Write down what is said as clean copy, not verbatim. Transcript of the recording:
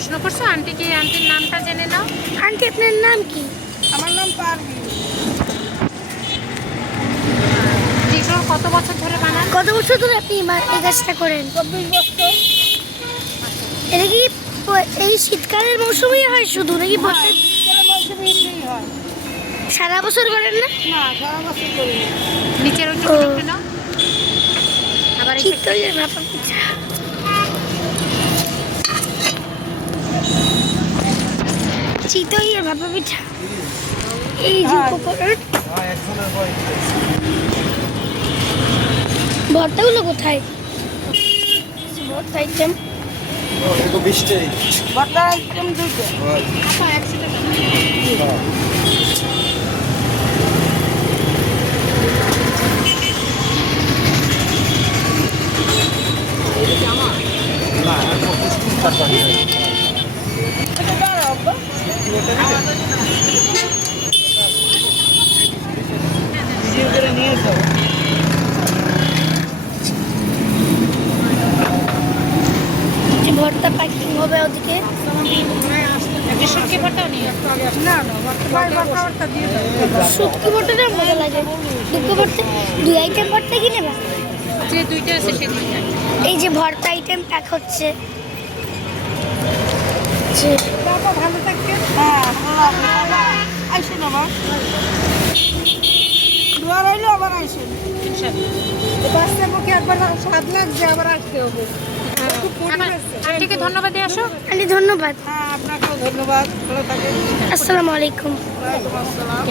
প্রশ্ন করছো আন্টিকে, আন্টির নামটা জেনে নাও। আন্টি আপনার নাম কি? আমার নাম পারভি। এগুলো কত বছর ধরে বানান? কত বছর ধরে আপনি এই কাজটা করেন? 24 বছর। এটা কি এই শীতকালের মৌসুমেই হয় শুধু নাকি বছর শীতকালের মৌসুমে এটাই হয়। সারা বছর করেন না? না, সারা বছর করি না। নিচের ওইটা ও। একটু নাও। আবার এই চিতইয়ের ভাপা পিঠা। চিতইয়ের ভাপা পিঠা, এই যে হ্যাঁ। উপকরণ। ভর্তাগুলো কোথায়? ভর্তা আইটেম ভর্তার আইটেম দুটো। এটা দাও আব্বা। ভিডিও করে নিয়ে যাও। যে ভর্তা প্যাকিং হবে ওদিকে। শুটকি ভর্তাও নিয়ে না না, ভর্তা দিয়ে দাও। শুটকি ভর্তাটা মজা লাগে। দুটো ভর্তা, দুই আইটেম ভর্তা কি নেবা? যে দুইটা আছে সে দুইটা। এই যে ভর্তা আইটেম প্যাক হচ্ছে। যে বাবা ভালো থাকবে। হ্যাঁ, আইসেন আবার। দুয়ার হইলো আবার আইসেন। ইনশাআল্লাহ। বাচ্চা পক্ষে একবার স্বাদ লাগছে, আবার আসতে হবে। খুব পরিবেশ। আন্টিকে ধন্যবাদ দিয়ে আসো। আন্টি ধন্যবাদ। হ্যাঁ, আপনাকেও ধন্যবাদ। ভালো থাকেন। আসসালামু আলাইকুম। ওয়ালাইকুম আসসালাম।